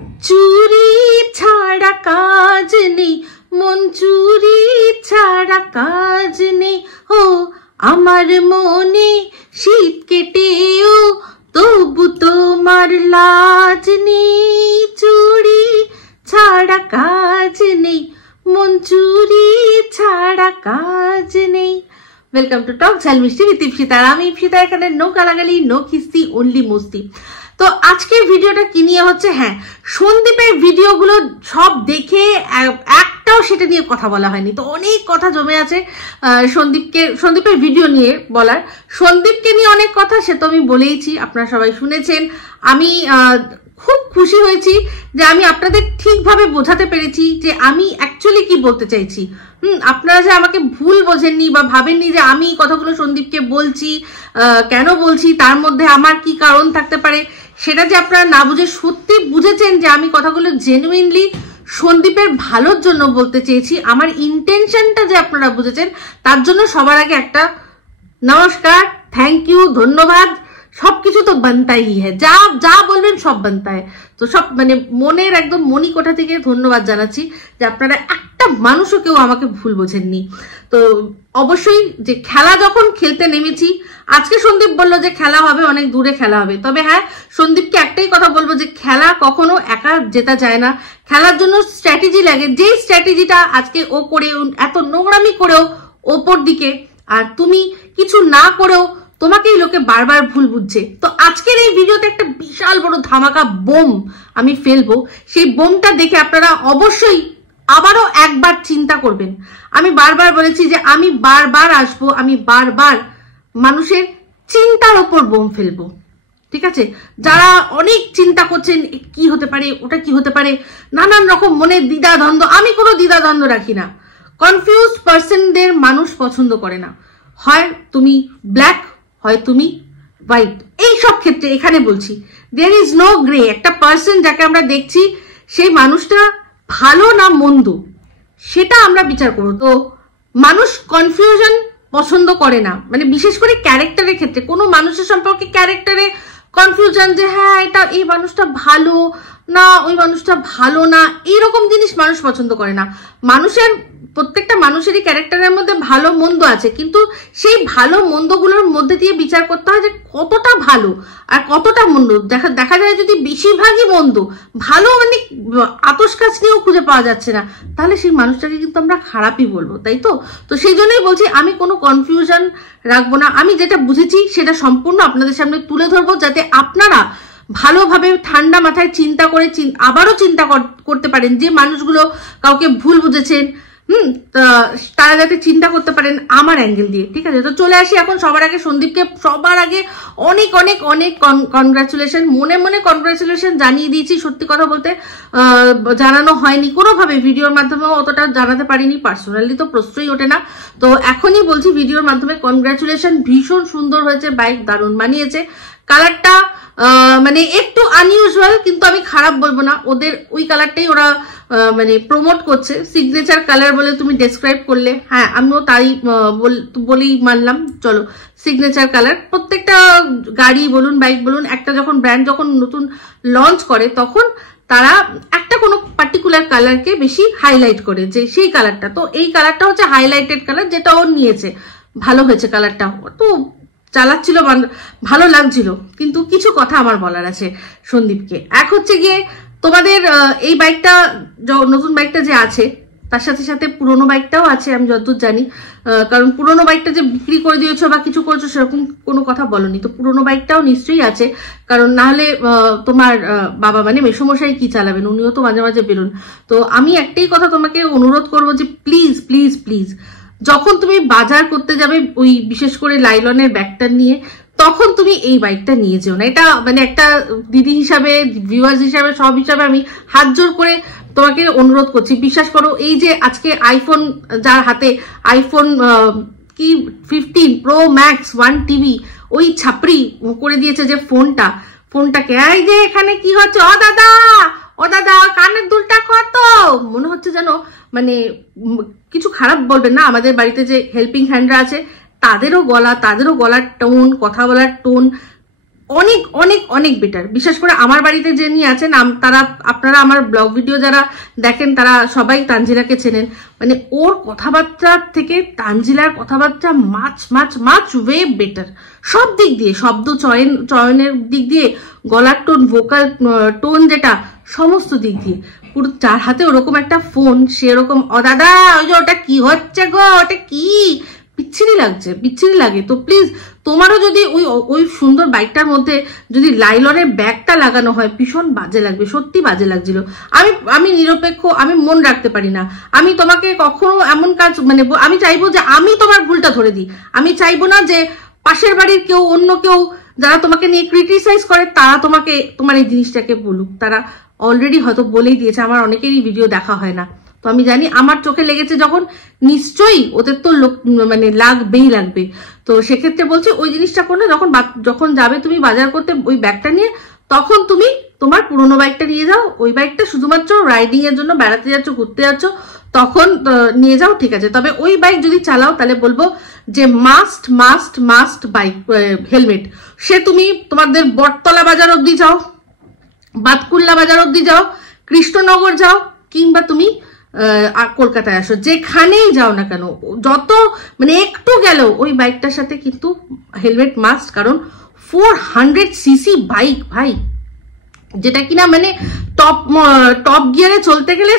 চুরি ছাড়া কাজ নেই, মন চুরি ছাড়া কাজ নেই। ও আমার মনে শীত কেটেও তবু তোমার লাজ নেই। চুরি ছাড়া কাজ নেই, মন চুরি ছাড়া কাজ নেই। ওয়েলকাম টু টক ঝাল মিষ্টি উইথ ইপসিতা। আমি ইপসিতা, এখানে নো গালাগালি, নো খিস্তি, অনলি মস্তি। তো আজকের ভিডিওটা কি নিয়ে হচ্ছে, হ্যাঁ, সন্দীপের ভিডিওগুলো সব দেখে একটাও সেটা নিয়ে কথা বলা হয়নি। তো অনেক কথা জমে আছে সন্দীপের ভিডিও নিয়ে বলার। সন্দীপকে নিয়ে অনেক কথা, সে তো আমি বলেইছি, আপনারা সবাই শুনেছেন। আমি খুব খুশি হয়েছি যে আমি আপনাদের ঠিকভাবে বোঝাতে পেরেছি যে আমি অ্যাকচুয়ালি কি বলতে চাইছি। আপনারা যে আমাকে ভুল বোঝেননি বা ভাবেননি যে আমি কথাগুলো সন্দীপকে বলছি, কেন বলছি, তার মধ্যে আমার কি কারণ থাকতে পারে, সেটা যে আপনারা না বুঝে সত্যি বুঝেছেন যে আমি কথাগুলো জেনুইনলি সন্দীপের ভালোর জন্য বলতে চেয়েছি। আমার ইন্টেনশনটা যে আপনারা বুঝেছেন, তার জন্য সবার আগে একটা নমস্কার, থ্যাংক ইউ, ধন্যবাদ। সবকিছু তো বানতাই হ্যাঁ, যা যা বলবেন সব বানতা হয়। তো সব মানে মনের একদম মনিকোঠা থেকে ধন্যবাদ জানাচ্ছি যে আপনারা একটা মানুষও কেউ আমাকে ভুল বোঝেননি। তো অবশ্যই যে খেলা যখন খেলতে নেমেছি, আজকে সন্দীপ বললো যে খেলা হবে, অনেক দূরে খেলা হবে। তবে হ্যাঁ, সন্দীপকে একটাই কথা বলবো যে খেলা কখনো একা জেতা যায় না, খেলার জন্য স্ট্র্যাটেজি লাগে। যেই স্ট্র্যাটেজিটা আজকে ও করে, এত নোংরামি করেও ওপর দিকে, আর তুমি কিছু না করেও তোমাকেই লোকে বারবার ভুল বুঝছে। তো আজকের এই ভিডিওতে একটা বিশাল বড় ধামাকা বোম আমি ফেলবো। সেই বোমটা দেখে আপনারা অবশ্যই আবারও একবার চিন্তা করবেন। আমি বারবার বলেছি যে আমি বারবার আসবো, আমি বারবার মানুষের চিন্তার ওপর বোম ফেলবো, ঠিক আছে? যারা অনেক চিন্তা করছেন কি হতে পারে, ওটা কি হতে পারে, নানান রকম মনে দ্বিধাদ্বন্দ্ব, আমি কোনো দ্বিধাদ্বন্দ্ব রাখি না। কনফিউজড পার্সনদের মানুষ পছন্দ করে না। হয় তুমি ব্ল্যাক, হয় তুমি হোয়াইট। এই সব ক্ষেত্রে এখানে বলছি দেয়ার ইজ নো গ্রে। একটা পার্সন যাকে আমরা দেখছি, সেই মানুষটা ভালো না মন্দ, সেটা আমরা বিচার করব। তো মানুষ কনফিউশন পছন্দ করে না, মানে বিশেষ করে ক্যারেক্টারের ক্ষেত্রে। কোনো মানুষের সম্পর্কে ক্যারেক্টারে কনফিউশন, যে হ্যাঁ এটা এই মানুষটা ভালো না, ওই মানুষটা ভালো না, এইরকম জিনিস মানুষ পছন্দ করে না। মানুষের প্রত্যেকটা মানুষেরই ক্যারেক্টারের মধ্যে ভালো মন্দ আছে, কিন্তু সেই ভালো মন্দগুলোর মধ্যে দিয়ে বিচার করতে হয় যে কতটা ভালো আর কতটা মন্দ। দেখা যায় যদি বেশিরভাগই মন্দ, ভালো মানে আতস কাজ নিয়েও খুঁজে পাওয়া যাচ্ছে না, তাহলে সেই মানুষটাকে কিন্তু আমরা খারাপই বলবো, তাই তো? তো সেই জন্যই বলছি আমি কোনো কনফিউশন রাখবো না। আমি যেটা বুঝেছি সেটা সম্পূর্ণ আপনাদের সামনে তুলে ধরবো, যাতে আপনারা ভালোভাবে ঠান্ডা মাথায় চিন্তা করে আবারও চিন্তা করতে পারেন। যে মানুষগুলো কাউকে ভুল বুঝেছেন, তারা যাতে চিন্তা করতে পারেন আমার অ্যাঙ্গেল দিয়ে, ঠিক আছে? তো চলে আসি এখন সবার আগে সন্দীপকে সবার আগে অনেক অনেক অনেক কনগ্রাচুলেশন। মনে মনে কনগ্রাচুলেশন জানিয়ে দিয়েছি। সত্যি কথা বলতে জানানো হয়নি কোনোভাবে, ভিডিওর মাধ্যমেও অতটা জানাতে পারিনি, পার্সোনালি তো প্রশ্নই ওঠে না। তো এখনই বলছি ভিডিওর মাধ্যমে কনগ্রাচুলেশন। ভীষণ সুন্দর হয়েছে, বাইক দারুণ বানিয়েছে। কালারটা মানে একটু আনইউজুয়াল, কিন্তু আমি খারাপ বলবো না। ওদের ওই কালারটাই ওরা মানে প্রমোট করছে, সিগনেচার কালার বলে তুমি ডেসক্রাইব করলে, হ্যাঁ আমিও তাই বলেই মানলাম। চলো, সিগনেচার কালার প্রত্যেকটা গাড়ি বলুন, বাইক বলুন, একটা যখন ব্র্যান্ড যখন নতুন লঞ্চ করে, তখন তারা একটা কোনো পার্টিকুলার কালারকে বেশি হাইলাইট করে, যে সেই কালারটা। তো এই কালারটা হচ্ছে হাইলাইটেড কালার, যেটা ও নিয়েছে। ভালো হয়েছে কালারটা, তো চালাচ্ছিল, ভালো লাগছিল। কিন্তু কিছু কথা আমার বলার আছে সন্দীপকে। এক হচ্ছে গিয়ে তোমাদের এই বাইকটা, নতুন বাইকটা যে আছে, তার সাথে সাথে পুরোনো বাইকটাও আছে আমি যতদূর জানি। কারণ পুরোনো বাইকটা যে বিক্রি করে দিয়েছো বা কিছু করছো সেরকম কোনো কথা বলনি। তো পুরোনো বাইকটাও নিশ্চয়ই আছে, কারণ না হলে তোমার বাবা মানে মেসোমশাই কি চালাবেন, উনিও তো মাঝে মাঝে বেরোন। তো আমি একটাই কথা তোমাকে অনুরোধ করবো যে প্লিজ প্লিজ প্লিজ, যখন তুমি বাজার করতে যাবে ওই বিশেষ করে লাইলনের ব্যাগটা নিয়ে, তখন তুমি এই বাইকটা নিয়ে যেও না। এটা মানে একটা দিদি হিসাবে, ভিউয়ার্স হিসাবে, সব হিসাবে আমি হাত জোর করে তোমাকে অনুরোধ করছি। বিশ্বাস করো, এই যে আজকে আইফোন, যার হাতে আইফোন কি 15 প্রো ম্যাক্স 1 TB, ওই ছাপড়ি করে দিয়েছে যে ফোনটাকে, এই যে এখানে কি হচ্ছে, ও দাদা কানের দুলটা কত, মনে হচ্ছে যেন মানে কিছু খারাপ বলবেন না, আমাদের বাড়িতে যে হেল্পিং হ্যান্ডরা আছে তাদেরও গলার টোন, কথা বলার টোন অনেক অনেক অনেক বেটার। বিশেষ করে আমার বাড়িতে যিনি আছেন তারা, আপনারা আমার ব্লগ ভিডিও যারা দেখেন তারা সবাই তানজিলাকে চেনেন। মানে ওর কথাবার্তা থেকে তানজিলার কথাবার্তা much much much way better, সব দিক দিয়ে, শব্দ চয়নের দিক দিয়ে, গলার টোন, ভোকাল টোন, যেটা সমস্ত দিক দিয়ে পুরো। যার হাতে ওরকম একটা ফোন, সে এরকম দাদা ওই যে ওটা কি হচ্ছে গো, ওটা কি, বিচ্ছিরি লাগছে, বিচ্ছিরি লাগে। তো প্লিজ তোমারও যদি ওই সুন্দর বাইকটার মধ্যে যদি লাইলনের ব্যাগটা লাগানো হয়, ভীষণ বাজে লাগবে, সত্যি বাজে লাগছিল। আমি নিরপেক্ষ, আমি মন রাখতে পারি না। আমি তোমাকে কখনো এমন কাজ, মানে আমি চাইবো যে আমি তোমার ভুলটা ধরে দিই। আমি চাইবো না যে পাশের বাড়ির কেউ, অন্য কেউ যারা তোমাকে নিয়ে ক্রিটিসাইজ করে তারা তোমাকে, তোমার এই জিনিসটাকে বলুক। তারা অলরেডি হয়তো বলেই দিয়েছে, আমার অনেকেরই ভিডিও দেখা হয় না, তো আমি জানি আমার চোখে লেগেছে যখন, নিশ্চয়ই ওদের তো মানে লাগবে। তো সেক্ষেত্রে বলছি ওই জিনিসটা করলে, যখন যাবে তুমি বাজার করতে ওই ব্যাগটা নিয়ে, তখন তুমি তোমার পুরোনো বাইকটা নিয়ে যাও। ওই বাইকটা শুধুমাত্র রাইডিং এর জন্য, বেড়াতে যাচ্ছ, ঘুরতে যাচ্ছ, তখন নিয়ে যাও, ঠিক আছে। তবে ওই বাইক যদি চালাও তাহলে বলবো যে must must must bike helmet. সে তুমি তোমাদের বটতলা বাজার অব্দি যাও, বাতকুল্লা বাজার অব্দি যাও, কৃষ্ণনগর যাও, কিংবা তুমি কলকাতায় আসো, যেখানেই যাও না কেন, যত মানে একটু গেল ওই বাইকটার সাথে কিন্তু হেলমেট মাস্ট। কারণ 400cc বাইক ভাই, যেটা কিনা মানে টপ গিয়ারে চলতে গেলে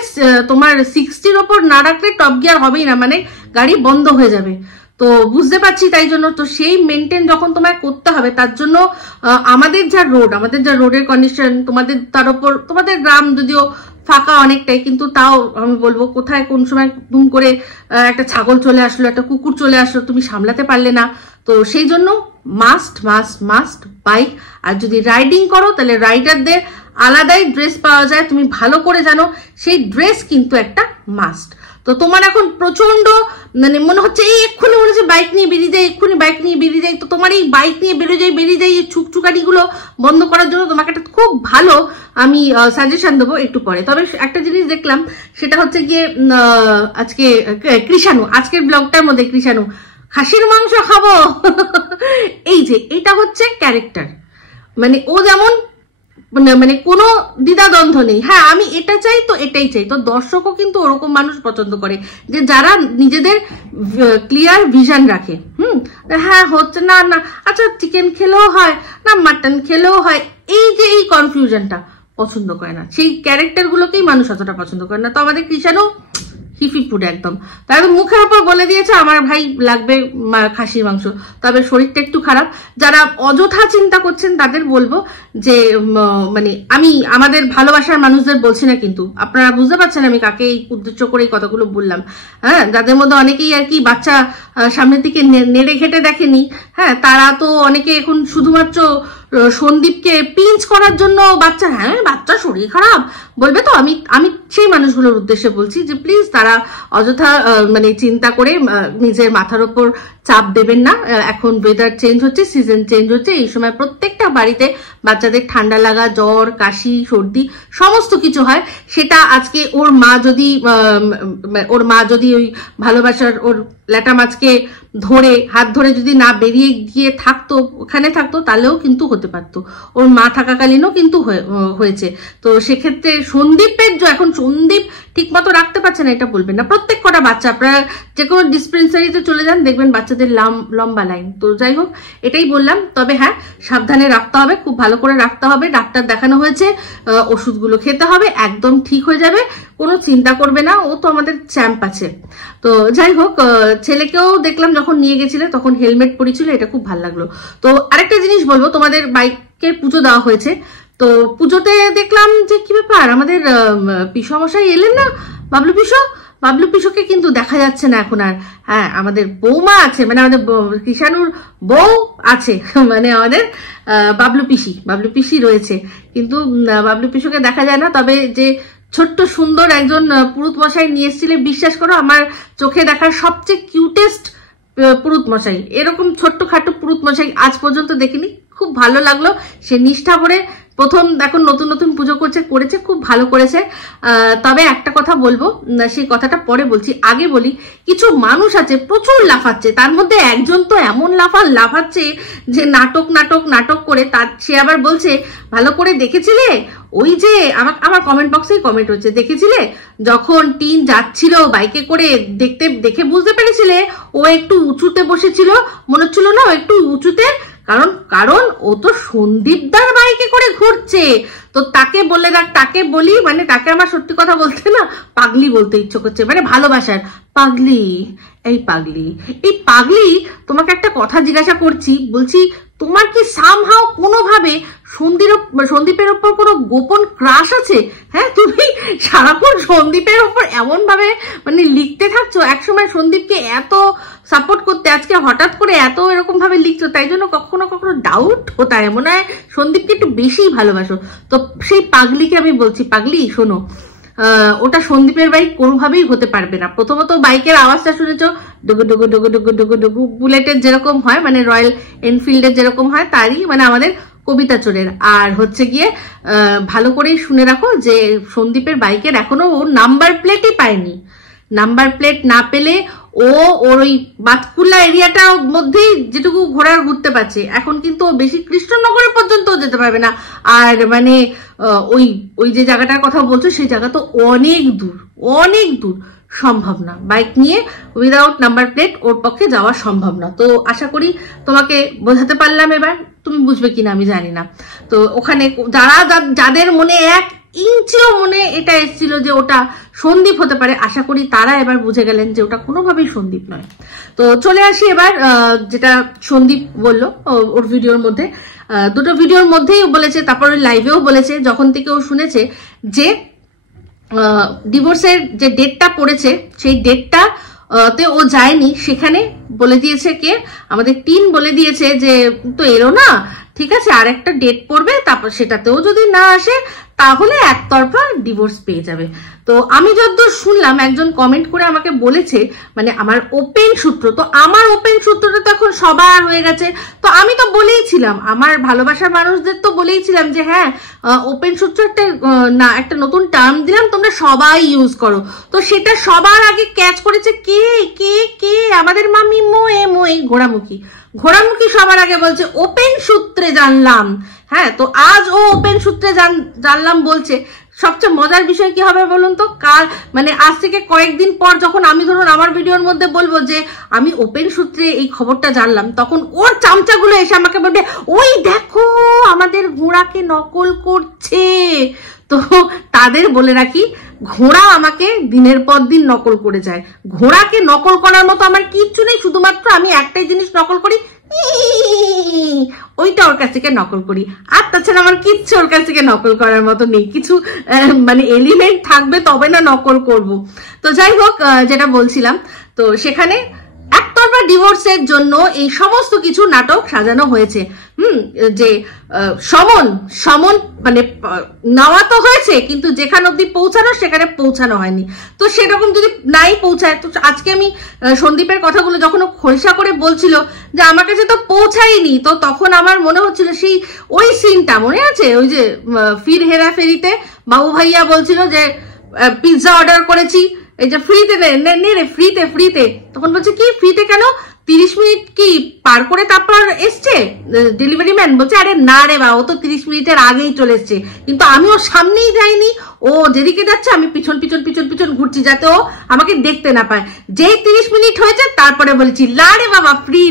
তোমার 60-র ওপর না রাখলে টপ গিয়ার হবেই না, মানে গাড়ি বন্ধ হয়ে যাবে। তো বুঝতে পারছি, তাই জন্য তো সেই মেনটেন যখন তোমায় করতে হবে, তার জন্য আমাদের যা রোডের কন্ডিশন, তোমাদের তার উপর, তোমাদের গ্রাম যদিও ফাঁকা অনেকটাই, কিন্তু তাও আমি বলবো কোথায় কোন সময় দুম করে একটা ছাগল চলে আসলো, একটা কুকুর চলে আসলো, তুমি সামলাতে পারলে না। তো সেই জন্য মাস্ট মাস্ট মাস্ট বাইক। আর যদি রাইডিং করো তাহলে রাইডারদের আলাদাই ড্রেস পাওয়া যায়, তুমি ভালো করে জানো, সেই ড্রেস কিন্তু একটা মাস্ট। তো তোমার এখন প্রচন্ড মানে মনে হচ্ছে এই এক্ষুনি মনে হচ্ছে বাইক নিয়ে বেরিয়ে যায়, এক্ষুনি বাইক নিয়ে বেরিয়ে যায়। তো তোমার এই বাইক নিয়ে বেরিয়ে যায় এই ছুকছুকানিগুলো বন্ধ করার জন্য তোমাকে একটা খুব ভালো আমি সাজেশন দেবো একটু পরে। তবে একটা জিনিস দেখলাম, সেটা হচ্ছে গিয়ে আজকে কৃষাণু, আজকের ব্লগটার মধ্যে কৃষাণু খাসির মাংস খাবো এই যে এটা হচ্ছে ক্যারেক্টার, মানে ও যেমন মানে কোনো দ্বিধাদ্বন্দ্ব নেই, হ্যাঁ আমি এটা চাই তো এটাই চাই। তো দর্শকও কিন্তু ওরকম মানুষ পছন্দ করে, যে যারা নিজেদের ক্লিয়ার ভিশন রাখে। হ্যাঁ হচ্ছে না, আচ্ছা চিকেন খেলেও হয় না, মাটন খেলেও হয়, এই যে এই কনফিউশনটা পছন্দ করে না, সেই ক্যারেক্টার গুলোকেই মানুষ অতটা পছন্দ করে না। তো আমাদের কৃষাণও হিফি ফুড একদম, তাই মুখের উপর বলে দিয়েছে আমার ভাই লাগবে খাসির মাংস। তবে শরীরটা একটু খারাপ, যারা অযথা চিন্তা করছেন তাদের বলবো যে মানে আমি আমাদের ভালোবাসার মানুষদের বলছি না, কিন্তু আপনারা বুঝতে পারছেন আমি কাকে এই উদ্দেশ্য করে এই কথাগুলো বললাম। হ্যাঁ, যাদের মধ্যে অনেকেই আর কি বাচ্চা সামনের দিকে নেড়ে ঘেটে দেখেনি, হ্যাঁ তারা তো অনেকে এখন শুধুমাত্র সন্দীপকে পিঞ্চ করার জন্য বাচ্চা, হ্যাঁ বাচ্চা শরীর খারাপ বলবে, তো আমি সেই মানুষগুলোর উদ্দেশ্যে বলছি যে প্লিজ তারা অযথা মানে চিন্তা করে নিজের মাথার উপর চাপ দেবেন না। এখন ওয়েদার চেঞ্জ হচ্ছে, সিজন চেঞ্জ হচ্ছে, এই সময় প্রত্যেকটা বাড়িতে বাচ্চাদের ঠান্ডা লাগা, জ্বর, কাশি, সর্দি সমস্ত কিছু হয়। সেটা আজকে ওর মা যদি ওই ভালোবাসার ওর ল্যাটা মাছকে ধরে হাত ধরে যদি না বেরিয়ে গিয়ে থাকতো, ওখানে থাকতো, তাহলেও কিন্তু হতে পারতো, ওর মা থাকাকালীনও কিন্তু হয়েছে। তো সেক্ষেত্রে সন্দীপের এখন সন্দীপ ঠিক মতো রাখতে পারছে না এটা বলবেন না। প্রত্যেক কটা বাচ্চা, আপনারা যে কোনো ডিসপেন্সারিতে চলে যান দেখবেন বাচ্চাদের লম্বা লাইন। তো যাই হোক এটাই বললাম। তবে হ্যাঁ সাবধানে রাখতে হবে, খুব ভালো করে রাখতে হবে, ডাক্তার দেখানো হয়েছে, ওষুধগুলো খেতে হবে, একদম ঠিক হয়ে যাবে, কোনো চিন্তা করবে না, ও তো আমাদের চ্যাম্প আছে। তো যাই হোক ছেলেকেও দেখলাম যখন নিয়ে গেছিলে তখন হেলমেট পরেছিল, এটা খুব ভালো লাগলো। তো আরেকটা জিনিস বলবো, তোমাদের বাইকে পুজো দেওয়া হয়েছে, তো পুজোতে দেখলাম যে কি ব্যাপার, আমাদের পিসমশাই এলেন না, বাবলু পিসোকে কিন্তু দেখা যাচ্ছে না এখন আর। হ্যাঁ আমাদের বৌমা আছে, মানে আমাদের কৃষাণুর বউ আছে, মানে আমাদের বাবলু পিসি রয়েছে, কিন্তু বাবলু পিসোকে দেখা যায় না। তবে যে ছোট্ট সুন্দর একজন পুরুত মশাই নিয়ে এসেছিলেন, বিশ্বাস করো আমার চোখে দেখার সবচেয়ে কিউটেস্ট পুরুত মশাই, এরকম ছোট্ট খাটো পুরুত মশাই আজ পর্যন্ত দেখিনি, খুব ভালো লাগলো। সে নিষ্ঠা করে প্রথম এখন নতুন নতুন পুজো করেছে খুব ভালো করেছে। তবে একটা কথা বলবো, সেই কথাটা পরে বলছি, আগে বলি কিছু মানুষ আছে প্রচুর লাফাচ্ছে, তার মধ্যে একজন তো এমন লাফাচ্ছে যে নাটক করে, তার সে আবার বলছে ভালো করে দেখেছিলে, ওই যে আমার কমেন্ট বক্সেই কমেন্ট হচ্ছে, দেখেছিলে যখন টিন যাচ্ছিল বাইকে করে, দেখে বুঝতে পেরেছিলে ও একটু উঁচুতে বসেছিল, মনে হচ্ছিল না ও একটু উঁচুতে, কারণ ও তো সন্দীপদার বাইকে করে ঘুরছে। তো তাকে বলে রাখ, তাকে বলি, মানে তাকে আমার সত্যি কথা বলতে না পাগলি বলতে ইচ্ছে করছে, মানে ভালোবাসার পাগলি। এই পাগলি তোমাকে একটা কথা জিজ্ঞাসা করছি, বলছি তোমার কি সামহাও কোনোভাবে সন্দীপের ওপর কোনো গোপন ক্রাশ আছে? হ্যাঁ, তুমি সারাক্ষণ সন্দীপের ওপর এমন ভাবে মানে লিখতে থাকছো, একসময় সন্দীপকে এত সাপোর্ট করতে, আজকে হঠাৎ করে এত এরকম ভাবে লিখছো, তাই জন্য কখনো ডাউট হতা হয়, মনে হয় সন্দীপকে একটু বেশি ভালোবাসো। তো সেই পাগলিকে আমি বলছি, পাগলি শোনো, ওটা সন্দীপের বাইক কোনোভাবেই হতে পারবে না। প্রথমত বাইকের আওয়াজটা শুনেছো, ডুগু ডুগু ডুগু ডুগু ডুগু ডুগু, বুলেটের যেরকম হয়, মানে রয়্যাল এনফিল্ডের যেরকম হয় তারই, মানে আমাদের কবিতা চোরের। আর হচ্ছে গিয়ে ভালো করেই শুনে রাখো যে সন্দীপের বাইকের এখনো ও নাম্বার প্লেটই পায়নি। নাম্বার প্লেট না পেলে ওর ওই বাতকুল্লা এরিয়াটার মধ্যেই যেটুকু ঘুরতে পারছে, এখন কিন্তু বেশি কৃষ্ণনগরের পর্যন্ত যেতে পারবে না। আর মানে ওই যে জায়গাটার কথা বলছো, সেই জায়গা তো অনেক দূর, সম্ভব না। বাইক নিয়ে উইদাউট নাম্বার প্লেট ওর পক্ষে যাওয়া সম্ভব না। তো আশা করি তোমাকে বোঝাতে পারলাম, এবার তুমি বুঝবে কিনা আমি জানি না। তো ওখানে যাদের মনে এক ইঞ্চিও মনে এটা এসেছিল যে ওটা সন্দীপ হতে পারে, আশা করি তারা এবার বুঝে গেলেন যে ওটা কোনোভাবেই সন্দীপ নয়। তো চলে আসি এবার যেটা সন্দীপ বললো ওর ভিডিওর মধ্যে, দুটো ভিডিওর মধ্যেই বলেছে, তারপরে লাইভেও বলেছে, যখন থেকে ও শুনেছে যে ডিভোর্সের যে ডেটটা পড়েছে সেই ডেটটা তে ও যায়নি, সেখানে বলে দিয়েছে কে, আমাদের টিন বলে দিয়েছে যে তো এরও না, ঠিক আছে আর একটা ডেট পড়বে, তারপর সেটাতেও যদি না আসে তাহলে একতরফা ডিভোর্স পেয়ে যাবে। তো আমি যতদূর শুনলাম, একজন কমেন্ট করে আমাকে বলেছে, মানে আমার ওপেন সূত্র, তো আমার ওপেন সূত্রটা তো এখন সবার হয়ে গেছে। তো আমি তো বলেইছিলাম, আমার ভালোবাসার মানুষদের তো বলেইছিলাম যে হ্যাঁ ওপেন সূত্র একটা নতুন টার্ম দিলাম, তোমরা সবাই ইউজ করো। তো সেটা সবার আগে ক্যাচ করেছে কে কে কে আমাদের মামি মোয়ে ঘোড়ামুখী সবার আগে বলছে ওপেন সূত্রে জানলাম। হ্যাঁ, তো আজ ও ওপেন সূত্রে জানলাম বলছে। সবচেয়ে মজার বিষয় কি হবে বলুন তো, মানে আজ থেকে কয়েকদিন পর যখন আমি ধরুন আমার ভিডিওর মধ্যে বলবো যে আমি ওপেন সূত্রে এই খবরটা জানলাম, তখন ওর চামচাগুলো এসে আমাকে বলবে ওই দেখো আমাদের ঘোড়াকে নকল করছে। তো তাদের বলে রাখি, ঘোড়া আমাকে দিনের পর দিন নকল করে যায়, ঘোড়াকে নকল করার মতো আমার কিচ্ছু নেই, শুধুমাত্র আমি একটাই জিনিস নকল করি, ওইটা ওর কাছ থেকে নকল করি, আর তাছাড়া আমার কিচ্ছু ওর কাছ থেকে নকল করার মতো নেই। কিছু মানে এলিমেন্ট থাকবে তবে না নকল করব। তো যাই হোক, যেটা বলছিলাম, তো সেখানে একতরফা ডিভোর্সের জন্য এই সমস্ত কিছু নাটক সাজানো হয়েছে। যে সমন মানে নেওয়া তো হয়েছে, কিন্তু যেখানে অব্দি পৌঁছানো সেখানে পৌঁছানো হয়নি। তো সেরকম যদি নাই পৌঁছায়, তো আজকে আমি সন্দীপের কথাগুলো যখন খোলসা করে বলছিল যে আমার কাছে তো পৌঁছায়নি, তো তখন আমার মনে হচ্ছিল সেই ওই সিনটা মনে আছে, ওই যে ফির হেরা ফেরিতে বাবু ভাইয়া বলছিল যে পিৎজা অর্ডার করেছি, এই যে ফ্রিতে নে রে, ফ্রিতে, তখন বলছে কি ফ্রিতে কেন, 30 মিনিট কি পার করে তারপর এসছে ডেলিভারি ম্যান, বলছে আরে না রে বা, ও তো 30 মিনিটের আগেই চলে এসছে, কিন্তু আমি ওর সামনেই যাইনি, ও যেদিকে যাচ্ছে আমি পিছন ঘুরছি যাতে ও আমাকে দেখতে না পায়। যেই 30 মিনিট হয়েছে তারপরে বলছি লা রে বাবা ফ্রি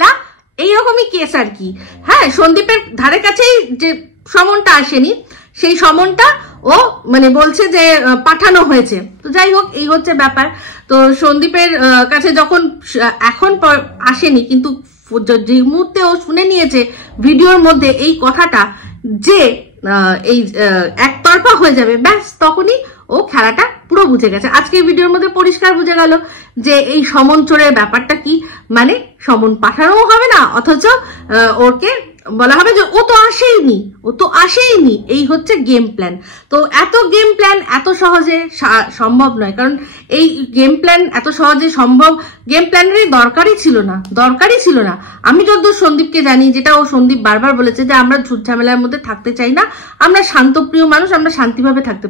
লা, এইরকমই কেস আর কি। হ্যাঁ, সন্দীপের ধারে কাছেই যে সমনটা আসেনি, সেই সমনটা ও মানে বলছে যে পাঠানো হয়েছে। তো যাই হোক, এই হচ্ছে ব্যাপার। তো সন্দীপের কাছে যখন এখন আসেনি, কিন্তু যে মুহূর্তে ও শুনে নিয়েছে ভিডিওর মধ্যে এই কথাটা যে এই একতরফা হয়ে যাবে, ব্যাস তখনই ও খেলাটা পুরো বুঝে গেছে। আজকে ভিডিওর মধ্যে পরিষ্কার বুঝে গেল যে এই সমন চোরের ব্যাপারটা কি, মানে সমন পাঠানোও হবে না, অথচ ওকে বলা হবে যে ও তো আসেইনি, এই হচ্ছে গেম প্ল্যান। তো এত গেম প্ল্যান এত সহজে সম্ভব নয়, কারণ এই গেম প্ল্যান এত সহজে সম্ভব গেম প্ল্যানেরই দরকারই ছিল না। আমি যতদূর সন্দীপকে জানি, যেটা ও সন্দীপ বারবার বলেছে যে আমরা ঝুট ঝামেলার মধ্যে থাকতে চাই না, আমরা শান্তপ্রিয় মানুষ, আমরা শান্তিভাবে থাকতে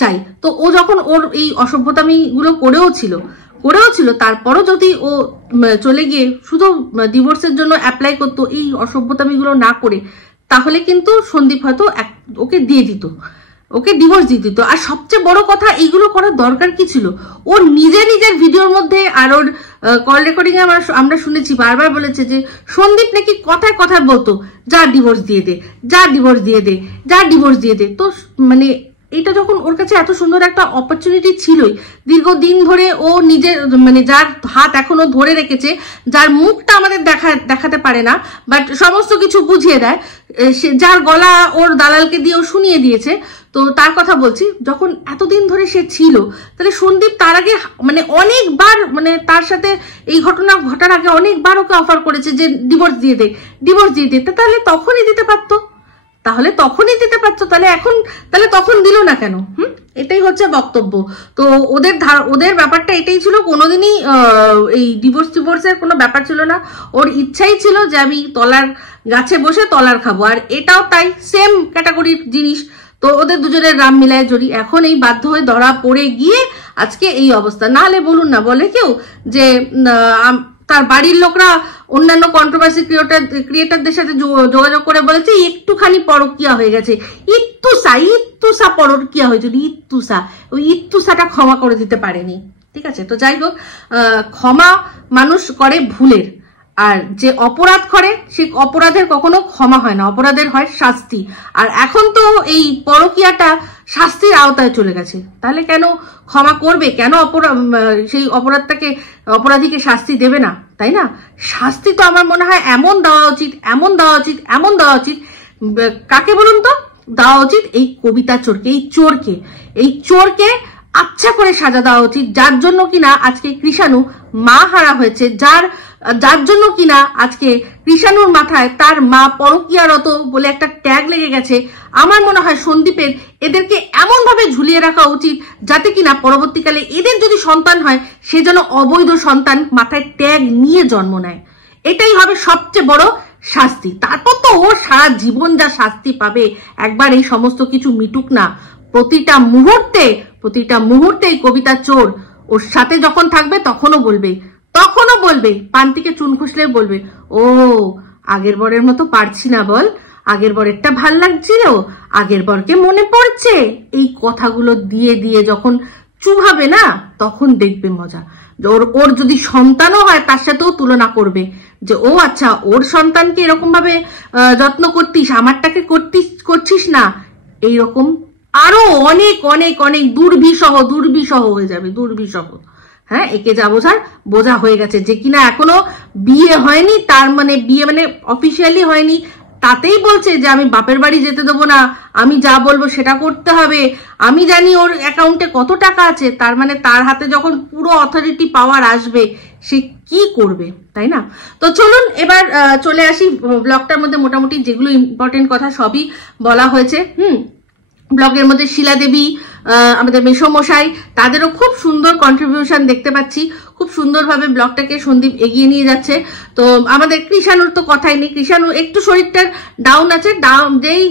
চাই। তো ও যখন ওর এই অসভ্যতামিগুলো করেও ছিল, তারপরও যদি ও চলে গিয়ে শুধু ডিভোর্সের জন্য অ্যাপ্লাই করতো এই অসভ্যতামিগুলো না করে, তাহলে কিন্তু সন্দীপ হয়তো ওকে ডিভোর্স দিয়ে দিত। আর সবচেয়ে বড় কথা, এইগুলো করার দরকার কি ছিল? ও নিজের ভিডিওর মধ্যে আর ওর কল রেকর্ডিং এ আমরা শুনেছি বারবার বলেছে যে সন্দীপ নাকি কথায় বলতো যা ডিভোর্স দিয়ে দে। তো মানে এটা যখন ওর কাছে এত সুন্দর একটা অপরচুনিটি ছিলই, দীর্ঘদিন ধরে ও নিজের মানে যার হাত এখনো ধরে রেখেছে, যার মুখটা আমাদের দেখাতে পারে না বাট সমস্ত কিছু বুঝিয়ে দেয়, যার গলা ওর দালালকে দিয়ে ও শুনিয়ে দিয়েছে, তো তার কথা বলছি, যখন এতদিন ধরে সে ছিল, তাহলে সন্দীপ তার আগে মানে অনেকবার, মানে তার সাথে এই ঘটনা ঘটার আগে অনেকবার ওকে অফার করেছে যে ডিভোর্স দিয়ে দে, তাহলে তখনই দিতে পারতো, তাহলে তখন দিল না কেন? এটাই হচ্ছে বক্তব্য। তো ওদের ব্যাপারটা এটাই ছিল, কোনোদিনই এই ডিভোর্সের কোনো ব্যাপার ছিল না। ওর ইচ্ছাই ছিল যে আমি তলার গাছে বসে তলার খাবো, আর এটাও তাই, সেম ক্যাটাগরির জিনিস। তো ওদের দুজনের রাম মিলায় জড়ি, এখন এই বাধ্য হয়ে ধরা পড়ে গিয়ে আজকে এই অবস্থা। নাহলে বলে কেউ যে তার বাড়ির লোকরা অন্যান্য কন্ট্রোভার্সি ক্রিয়েটারদের সাথে যোগাযোগ করে বলেছে একটুখানি পরকিয়া হয়ে গেছে, ইত্তুসা পরকিয়া হয়েছিল, ওই ইত্তুসাটা ক্ষমা করে দিতে পারেনি। ঠিক আছে, তো যাই হোক, ক্ষমা মানুষ করে ভুলের, আর যে অপরাধ করে সেই অপরাধের কখনো ক্ষমা হয় না, অপরাধের হয় শাস্তি। আর এখন তো এই পরকিয়াটা শাস্তির আওতায় চলে গেছে, তাহলে কেন ক্ষমা করবে? কেন সেই অপরাধীকে শাস্তি দেবে না? তাই না? শাস্তি তো আমার মনে হয় এমন দেওয়া উচিত, কাকে বলুন তো? দেওয়া উচিত এই কবিতা চোরকে, এই চোরকে আচ্ছা করে সাজা দেওয়া উচিত, যার জন্য কিনা আজকে কৃষাণু মা হারা হয়েছে, যার জন্য কিনা আজকে কৃষাণুর মাথায় তার মা পরকীয়ারত বলে একটা ট্যাগ লেগে গেছে। আমার মনে হয় সন্দীপের এদেরকে এমন ভাবে ঝুলিয়ে রাখা উচিত যাতে কিনা পরবর্তীকালে এদের যদি সন্তান হয়, সে যেন অবৈধ সন্তান মাথায় ট্যাগ নিয়ে জন্ম নেয়। এটাই হবে সবচেয়ে বড় শাস্তি। তারপর তো ও সারা জীবন যা শাস্তি পাবে, একবার এই সমস্ত কিছু মিটুক না। প্রতিটা মুহূর্তে কবিতা চোর ওর সাথে যখন থাকবে তখনও বলবে পান থেকে চুন খুসলে বলবে, ও আগের বরের মতো পারছি না বল, আগের বরেরটা ভাল লাগছিল, আগের বরকে মনে পড়ছে। এই কথাগুলো দিয়ে যখন চুভাবে না, তখন দেখবে মজা। ওর যদি সন্তানও হয় তার সাথেও তুলনা করবে যে ও আচ্ছা, ওর সন্তানকে এরকম ভাবে যত্ন করতিস, আমারটাকে করছিস না। এইরকম আরো অনেক অনেক অনেক দুর্বিষহ হয়ে যাবে, দুর্বিষহ। হ্যাঁ, একে যা বোঝা হয়ে গেছে, যে কিনা এখনো বিয়ে হয়নি, তার মানে বিয়ে মানে অফিসিয়ালি হয়নি, তাতেই বলছে যে আমি বাপের বাড়ি যেতে দেবো না, আমি যা বলবো সেটা করতে হবে, আমি জানি ওর অ্যাকাউন্টে কত টাকা আছে, তার মানে তার হাতে যখন পুরো অথরিটি পাওয়ার আসবে সে কি করবে, তাই না? তো চলুন এবার চলে আসি ব্লগটার মধ্যে। মোটামুটি যেগুলো ইম্পর্টেন্ট কথা সবই বলা হয়েছে। ব্লগের মধ্যে শিলা দেবী, আমাদের মেশোমশাই, তাদেরও খুব সুন্দর কন্ট্রিবিউশন দেখতে পাচ্ছি, খুব সুন্দরভাবে ব্লগটাকে সন্দীপ এগিয়ে নিয়ে যাচ্ছে। তো আমাদের কৃষাণুর তো কথাই নেই, কৃষাণু একটু শরীরটার ডাউন আছে, যেই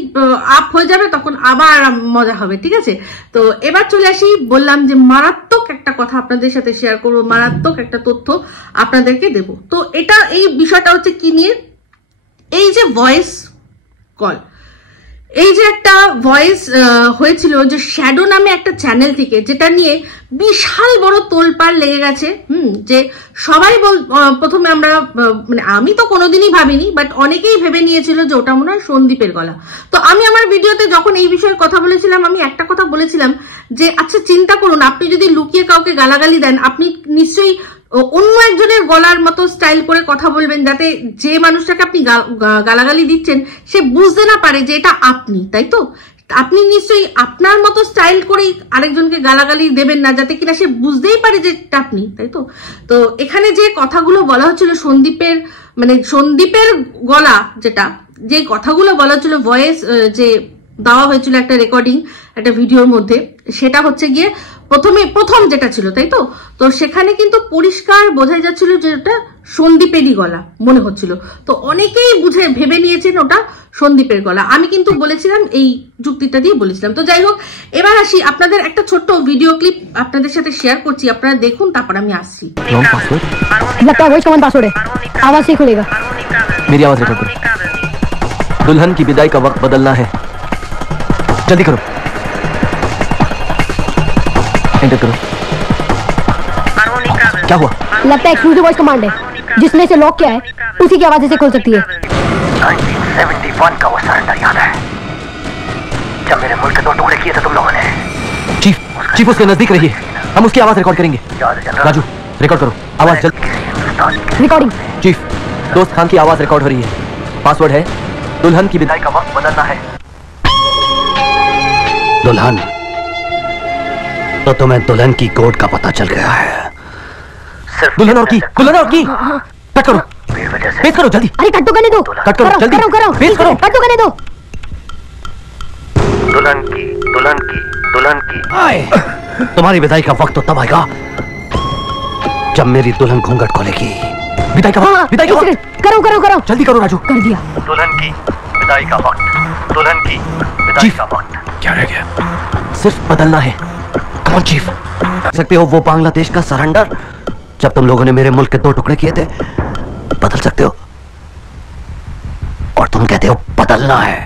আপ হয়ে যাবে তখন আবার মজা হবে। ঠিক আছে, তো এবার চলে আসি, বললাম যে মারাত্মক একটা কথা আপনাদের সাথে শেয়ার করবো, মারাত্মক একটা তথ্য আপনাদেরকে দেব। তো এই বিষয়টা হচ্ছে কি নিয়ে, এই যে ভয়েস কল, এই যে একটা ভয়েস হয়েছিল যে শ্যাডো নামে একটা চ্যানেল থেকে, যেটা নিয়ে বিশাল বড় তোলপাড় লেগে গেছে। যে সবাই প্রথমে আমরা মানে আমি তো কোনোদিনই ভাবিনি, বাট অনেকেই ভেবে নিয়েছিল যে ওটা মনে হয় সন্দীপের গলা। তো আমি আমার ভিডিওতে যখন এই বিষয়ে কথা বলেছিলাম, আমি একটা কথা বলেছিলাম যে আচ্ছা চিন্তা করুন, আপনি যদি লুকিয়ে কাউকে গালাগালি দেন, আপনি নিশ্চয়ই অন্য একজনের গলার মতো স্টাইল করে কথা বলবেন, যাতে যে মানুষটাকে আপনি গালাগালি দিচ্ছেন সে বুঝতে না পারে যে এটা আপনি, তাই তো? আপনি নিশ্চয়ই আপনার মতো স্টাইল করেই আরেকজনকে গালাগালি দেবেন না, যাতে কিনা সে বুঝতেই পারে যে এটা আপনি, তাই তো? তো এখানে যে কথাগুলো বলা হচ্ছিল সন্দীপের গলা, যেটা যে কথাগুলো বলা ছিল ভয়েস যে দেওয়া হয়েছিল একটা রেকর্ডিং একটা ভিডিওর মধ্যে, সেটা হচ্ছে গিয়ে প্রথম যেটা ছিল, তাই তো? তো সেখানে কিন্তু পরিষ্কার বোঝাই যাচ্ছিল যে ওটা সন্দীপেরই গলা মনে হচ্ছিল। তো অনেকেই ভেবে নিয়েছেন ওটা সন্দীপের গলা। আমি কিন্তু বলেছিলাম, এই যুক্তিটা দিয়ে বলেছিলাম। তো যাই হোক, এবার আসি, আপনাদের একটা ছোট্ট ভিডিও ক্লিপ আপনাদের সাথে শেয়ার করছি, আপনারা দেখুন, তারপর আমি আসছি। लगता है वॉइस कमांड पासवर्ड है, आवाज से खुलेगा। मेरी आवाज रिकॉर्ड करो। दुल्हन की विदाई का वक्त बदलना है, जल्दी करो। एंटर करो। क्या हुआ? लगता है एक्सक्लूसिव वॉइस कमांड है, जिसने इसे लॉक किया है उसी की आवाज इसे खोल सकती है। 1971 का वो सरेंडर याद है, जब मेरे मुल्क के 2 टुकड़े किए थे तुम लोगों ने। चीफ उसके नजदीक रहिए, हम उसकी आवाज रिकॉर्ड करेंगे। राजू रिकॉर्ड करो, आवाज जल्दी। रिकॉर्डिंग। चीफ, दोस्त खान की आवाज रिकॉर्ड हो रही है, पासवर्ड है दुल्हन की विदाई का वक्त बदलना है। दुल्हन, तो तुम्हें दुल्हन की कोड का पता चल गया है। दुल्हन और की कट करो, पेश करो जल्दी। अरे कट तो करने दो, कट करो जल्दी, पेश करो, कट तो करने दो। दुल्हन की तुम्हारी विदाई का वक्त तो तब आएगा जब मेरी दुल्हन घूंघट खोलेगी। विदाई का वक्त, विदाई का वक्त। करो जल्दी करो राजू। कर दिया। दुल्हन की विदाई का वक्त, दुल्हन की विदाई का वक्त। क्या रह गया? सिर्फ बदलना है। कौन चीफ? सकते हो वो बांग्लादेश का सरेंडर जब तुम लोगों ने मेरे मुल्क के 2 टुकड़े किए थे? बदल सकते हो, और तुम कहते हो बदलना है।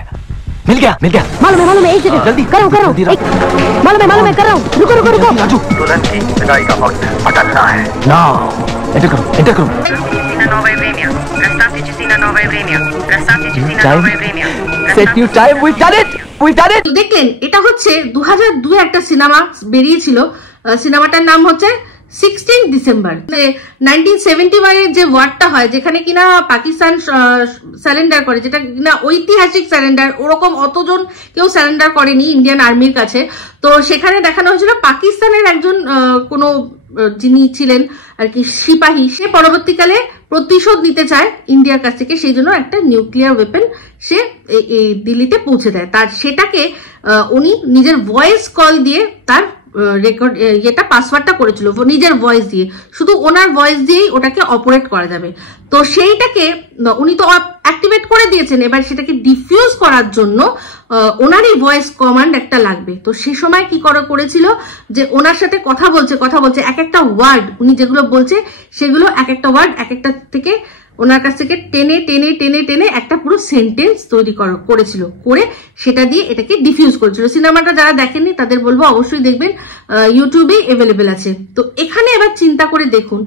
मिल गया मालूम है, एक सेकंड जल्दी करो मालूम है, कर रहा हूँ। रुको राजू। दुल्हन की विदाई का वक्त बदलना है। नाउ एंटर करो। Set new time, we done it. দেখলেন, এটা হচ্ছে 2002 একটা সিনেমা বেরিয়েছিল, সিনেমাটার নাম হচ্ছে 16 ডিসেম্বর। 1971 যে ওয়ারটা হয়, যেখানে কিনা পাকিস্তান সারেন্ডার করে, যেটা কিনা ঐতিহাসিক সারেন্ডার, ওরকম অতজন কেউ সারেন্ডার করেনি ইন্ডিয়ান আর্মির কাছে। তো সেখানে দেখানো হয়েছিল পাকিস্তানের একজন কোনো যিনি ছিলেন আর কি সিপাহী, সে পরবর্তীকালে প্রতিশোধ নিতে চায় ইন্ডিয়ার কাছ থেকে, সেই জন্য একটা নিউক্লিয়ার ওয়েপন সে দিল্লিতে পৌঁছে দেয়। তার সেটাকে উনি নিজের ভয়েস কল দিয়ে তার রেকর্ড এটা পাসওয়ার্ডটা করেছিল নিজের ভয়েস দিয়ে, শুধু ওনার ভয়েস দিয়েই ওটাকে অপারেট করা যাবে। তো সেইটাকে উনি তো অ্যাক্টিভেট করে দিয়েছেন, এবার সেটাকে ডিফিউজ করার জন্য ওনারই ভয়েস কমান্ড একটা লাগবে। তো সে সময় কি করেছিল যে ওনার সাথে কথা বলছে এক একটা ওয়ার্ড উনি যেগুলো বলছে সেগুলো এক একটা ওয়ার্ড এক একটা থেকে ওনার কাছ থেকে টেনে একটা পুরো সেন্টেন্স তৈরি করেছিল, করে সেটা দিয়ে এটাকে ডিফিউজ করেছিল। সিনেমাটা যারা দেখেননি তাদের বলবো অবশ্যই দেখবেন, ইউটিউবে অ্যাভেলেবেল আছে। তো এখানে এবার চিন্তা করে দেখুন,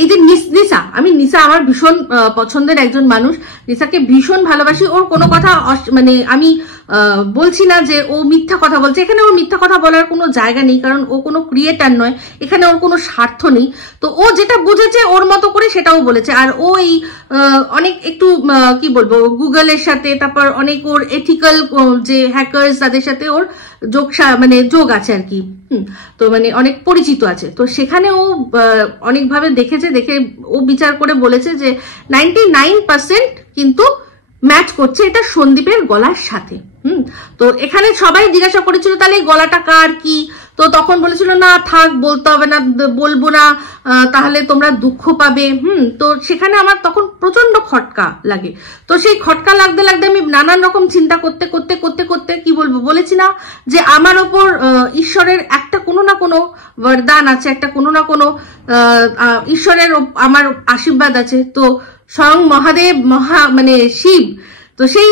এই যে নিসা আমার ভীষণ পছন্দের একজন মানুষ, নিসাকে ভীষণ ভালোবাসি। ওর কোনো কথা মানে আমি বলছি না যে ও মিথ্যা কথা বলছে, এখানে ওর মিথ্যা কথা বলার কোনো জায়গা নেই, কারণ ও কোনো ক্রিয়েটার নয়, এখানে ওর কোনো স্বার্থ নেই। তো ও যেটা বুঝেছে ওর মতো করে সেটাও বলেছে। আর ও এই অনেক একটু কি বলবো, গুগলের সাথে, তারপর অনেক ওর এথিক্যাল যে হ্যাকার্স তাদের সাথে ওর যোগ আছে আর কি। তো মানে অনেক পরিচিত আছে। তো সেখানে ও অনেকভাবে দেখে ও বিচার করে বলেছে যে 99% কিন্তু ম্যাচ করছে এটা সন্দীপের গলার সাথে। তো এখানে সবাই জিজ্ঞাসা করেছিল তাহলে গলাটা কার কি, তো তখন বলেছিল না থাক, বলতে হবে না, বলবো না, তাহলে তোমরা দুঃখ পাবে। তো সেখানে আমার তখন প্রচন্ড খটকা লাগে। তো সেই খটকা লাগতে আমি নানান রকম চিন্তা করতে কি বলবো, বলেছি না যে আমার ওপর ঈশ্বরের একটা কোনো না কোনো বরদান আছে, একটা কোনো না কোনো ঈশ্বরের আমার আশীর্বাদ আছে। তো স্বয়ং মহাদেব মানে শিব, তো সেই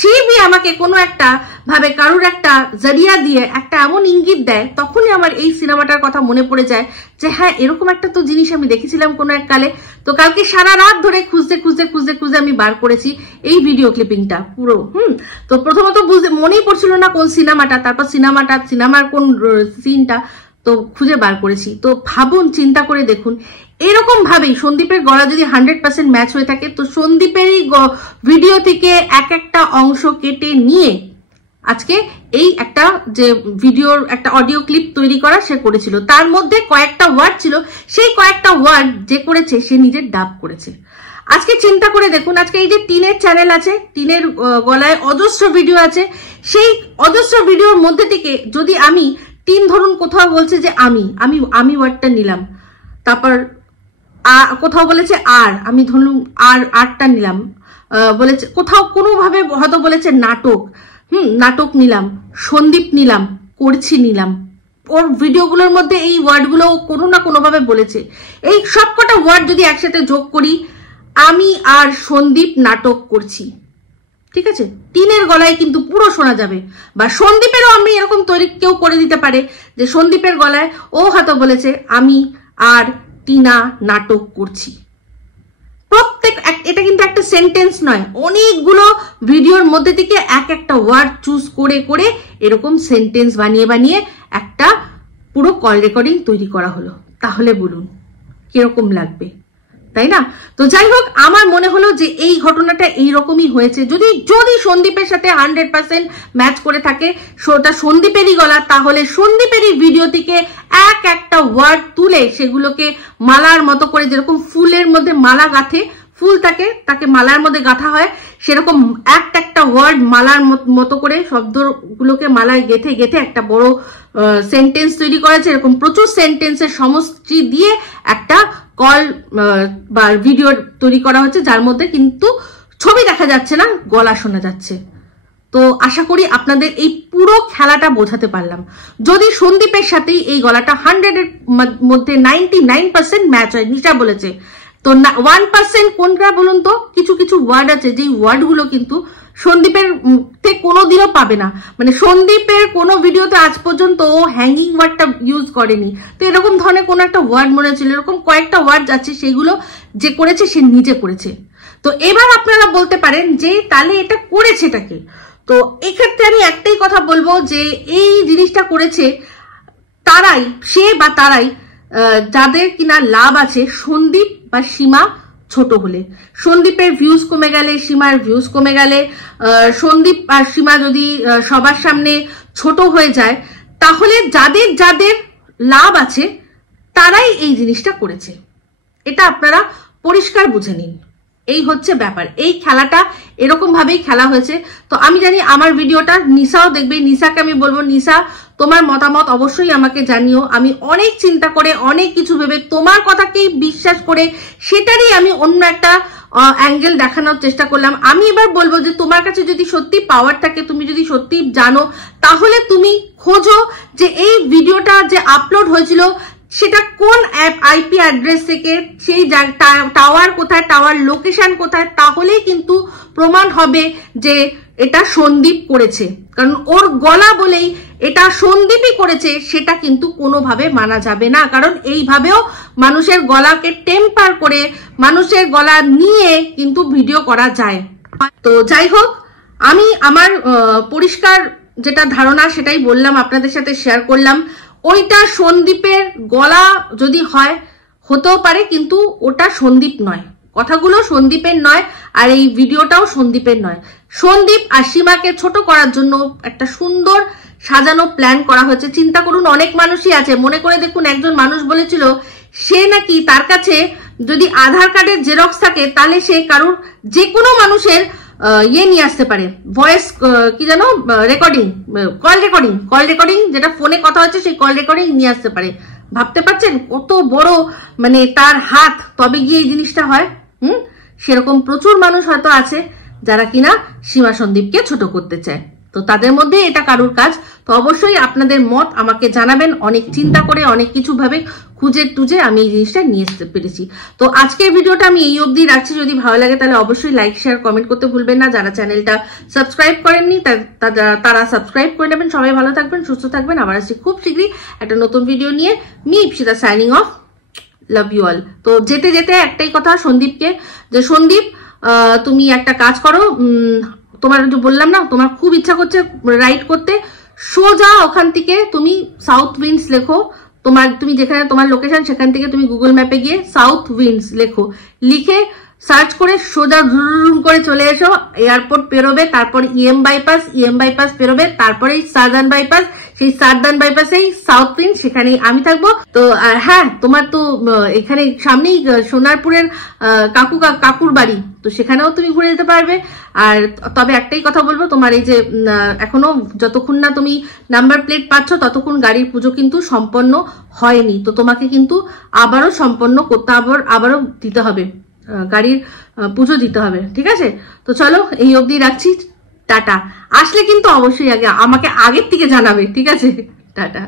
শিবই আমাকে কোনো একটা ভাবে কারুর একটা জরিয়া দিয়ে একটা এমন ইঙ্গিত দেয়, তখনই আমার এই সিনেমাটার কথা মনে পড়ে যায় যে হ্যাঁ এরকম একটা তো জিনিস আমি দেখেছিলাম কোনো এক কালে। তো কালকে সারা রাত ধরে খুঁজতে আমি বার করেছি এই ভিডিও ক্লিপিংটা পুরো। তো প্রথমত মনেই পড়ছিল না কোন সিনেমাটা, তারপর সিনেমার কোন সিনটা তো খুঁজে বার করেছি। তো ভাবুন, চিন্তা করে দেখুন, এরকম ভাবেই সন্দীপের গলা যদি 100% ম্যাচ হয়ে থাকে, তো সন্দীপেরই ভিডিও থেকে একটা অংশ কেটে নিয়ে আজকে এই একটা যে ভিডিওর একটা অডিও ক্লিপ তৈরি করা সে করেছিল, তার মধ্যে কয়েকটা ওয়ার্ড ছিল, সেই কয়েকটা ওয়ার্ড যে করেছে সে নিজের ডাব করেছে। আজকে চিন্তা করে দেখুন, আজকে এই যে টিনের চ্যানেল আছে, টিনের গলায় অজস্র ভিডিও আছে, সেই অজস্র ভিডিওর মধ্যে থেকে যদি আমি টিন ধরুন কোথাও বলছে যে আমি ওয়ার্ডটা নিলাম, তারপর কোথাও বলেছে আর, আমি ধরুন আরটা নিলাম, বলেছে কোথাও কোনোভাবে হয়তো বলেছে নাটক, নাটক নিলাম, সন্দীপ নিলাম, করছি নিলাম, ওর ভিডিওগুলোর মধ্যে এই ওয়ার্ডগুলো কোনো না কোনোভাবে বলেছে। এই সবকটা ওয়ার্ড যদি একসাথে যোগ করি, আমি আর সন্দীপ নাটক করছি, ঠিক আছে, টিনের গলায় কিন্তু পুরো শোনা যাবে। বা সন্দীপেরও আমি এরকম তৈরি কেউ করে দিতে পারে যে সন্দীপের গলায় ও হয়তো বলেছে আমি আর টিনা নাটক করছি। প্রত্যেক এটা কিন্তু একটা সেন্টেন্স নয়, অনেকগুলো ভিডিওর মধ্যে থেকে এক একটা ওয়ার্ড চুজ করে করে এরকম সেন্টেন্স বানিয়ে বানিয়ে একটা পুরো কল রেকর্ডিং তৈরি করা হলো। তাহলে বলুন কিরকম লাগবে, তাই না? তো যাই হোক, আমার মনে হলো যে এই ঘটনাটা এইরকমই হয়েছে। যদি সন্দীপের সাথে 100% ম্যাচ করে থাকে, ওটা সন্দীপেরই গলা, তাহলে সন্দীপেরই ভিডিও থেকে এক একটা ওয়ার্ড তুলে সেগুলোকে মালার মতো করে, যেরকম ফুলের মধ্যে মালা গাঁথে, ফুল তাকে মালার মধ্যে গাঁথা হয়, সেরকম একটা ওয়ার্ড মালার মতো করে শব্দগুলোকে মালায় গেঁথে গেঁথে একটা বড় সেন্টেন্স তৈরি করেছে। এরকম প্রচুর সেন্টেন্সের সমষ্টি দিয়ে একটা কল বা ভিডিও তৈরি করা হচ্ছে, যার মধ্যে কিন্তু ছবি দেখা যাচ্ছে না, গলা শোনা যাচ্ছে। তো আশা করি আপনাদের এই পুরো খেলাটা বোঝাতে পারলাম। যদি সন্দীপের সাথেই এই গলাটা 100-এর মধ্যে 99% ম্যাচ হয়, নিশা বলেছে, তো 1% কোনটা বলুন তো? কিছু কিছু ওয়ার্ড আছে যেই ওয়ার্ডগুলো কিন্তু সন্দীপের কোনোদিনও পাবে না। মানে সন্দীপের কোনো ভিডিওতে আজ পর্যন্ত ও হ্যাঙ্গিং ওয়ার্ডটা ইউজ করেনি। তো এরকম ধরনের কোনো একটা ওয়ার্ড মনে ছিল, এরকম কয়েকটা ওয়ার্ড আছে, সেগুলো যে করেছে সে নিজে করেছে। তো এবার আপনারা বলতে পারেন যে তাহলে এটা করেছেটাকে। তো এক্ষেত্রে আমি একটাই কথা বলবো যে এই জিনিসটা করেছে তারাই, সে বা তারাই যাদের কিনা লাভ আছে সন্দীপ বা সীমা ছোট হলে। সন্দীপের ভিউজ কমে গেলে, সীমার ভিউজ কমে গেলে, সন্দীপ আর সীমা যদি সবার সামনে ছোট হয়ে যায়, তাহলে যাদের যাদের লাভ আছে তারাই এই জিনিসটা করেছে। এটা আপনারা পরিষ্কার বুঝে নিন। এই হচ্ছে ব্যাপার, এই খেলাটা এরকম ভাবেই খেলা হয়েছে। তো আমি জানি আমার ভিডিওটা নিশাও দেখবে, নিশাকে আমি বলবো নিশা তোমার মতামত অবশ্যই আমাকে জানিও। আমি অনেক চিন্তা করে, অনেক কিছু ভেবে, তোমার কথাকেই বিশ্বাস করে সেটারই আমি অন্য একটা অ্যাঙ্গেল দেখানোর চেষ্টা করলাম। আমি এবার বলবো যে তোমার কাছে যদি সত্যি পাওয়ার থাকে, তুমি যদি সত্যি জানো, তাহলে তুমি খোঁজো যে এই ভিডিওটা যে আপলোড হয়েছিল সেটা কোন আইপি অ্যাড্রেস থেকে, সেই টাওয়ার কোথায়, টাওয়ার লোকেশন কোথায়, তাহলেই কিন্তু প্রমাণ হবে যে এটা সন্দীপ করেছে। কারণ ওর গলা বলেই এটা সন্দীপই করেছে, সেটা কিন্তু কোনোভাবে মানা যাবে না। কারণ এইভাবেও মানুষের গলাকে টেম্পার করে, মানুষের গলা নিয়ে কিন্তু ভিডিও করা যায়। তো যাই হোক, আমি আমার পরিষ্কার যেটা ধারণা সেটাই বললাম, আপনাদের সাথে শেয়ার করলাম। ওইটা সন্দীপের গলা যদি হয়, হতেও পারে, কিন্তু ওটা সন্দীপ নয়, কথাগুলো সন্দীপের নয়, আর এই ভিডিওটাও সন্দীপের নয়। সন্দীপ আর সীমাকে ছোট করার জন্য একটা সুন্দর সাজানো প্ল্যান করা হয়েছে। চিন্তা করুন, অনেক মানুষই আছে, মনে করে দেখুন, একজন মানুষ বলেছিল সে নাকি তার কাছে যদি আধার কার্ডের জেরক্স থাকে, তাহলে সে কারুর যে কোনো মানুষের নিয়ে আসতে পারে, ভয়েস কি জানো রেকর্ডিং, কল রেকর্ডিং যেটা ফোনে কথা হচ্ছে সেই কল রেকর্ডিং নিয়ে আসতে পারে। ভাবতে পারছেন কত বড় মানে তার হাত, তবে গিয়ে এই জিনিসটা হয়। সেরকম প্রচুর মানুষ হয়তো আছে যারা কিনা সীমা সন্দীপকে ছোট করতে চায়। তো তাদের মধ্যে এটা কারুর কাজ। তো অবশ্যই আপনাদের মত আমাকে জানাবেন। অনেক চিন্তা করে, অনেক কিছু ভাবে খুঁজে টুজে আমি এই জিনিসটা নিয়ে আসতে পেরেছি। তো আজকের ভিডিওটা আমি এই অবধি রাখছি। যদি ভালো লাগে তাহলে অবশ্যই লাইক, শেয়ার, কমেন্ট করতে ভুলবেন না। যারা চ্যানেলটা সাবস্ক্রাইব করেননি তারা সাবস্ক্রাইব করে নেবেন। সবাই ভালো থাকবেন, সুস্থ থাকবেন। আবার আসছি খুব শীঘ্রই একটা নতুন ভিডিও নিয়ে। Me Ipsita signing off, love you all. তো যেতে যেতে একটাই কথা সন্দীপকে, যে সন্দীপ তুমি একটা কাজ করো, তোমার যে বললাম না, তোমার খুব ইচ্ছা করছে রাইড করতে, সোজা ওখান থেকে তুমি সাউথ উইন্ডস লেখো। তুমি যেখানে তোমার লোকেশন সেখান থেকে তুমি গুগল ম্যাপে গিয়ে সাউথ উইন্ডস লেখো, লিখে সার্চ করে সোজা ঝুরুম করে চলে এসো, এয়ারপোর্ট পেরোবে, তারপর ইএম বাইপাস পেরোবে, তারপরে সার্দান বাইপাস, সেই সার্দান বাইপাসেই সাউথ পিন, সেখানেই আমি থাকবো। তো আর হ্যাঁ, তোমার তো এখানে সামনেই সোনারপুরের কাকুর বাড়ি, তো সেখানেও তুমি ঘুরে যেতে পারবে। আর তবে একটাই কথা বলবো, তোমার এই যে এখনো যতক্ষণ না তুমি নাম্বার প্লেট পাচ্ছ ততক্ষণ গাড়ির পুজো কিন্তু সম্পন্ন হয়নি, তো তোমাকে কিন্তু আবারও সম্পন্ন করতে আবারও দিতে হবে, গাড়ির পুজো দিতে হবে, ঠিক আছে? তো চলো এই অবধি রাখছি, টাটা। আসলে কিন্তু অবশ্যই আমাকে আগের থেকে জানাবে, ঠিক আছে? টাটা।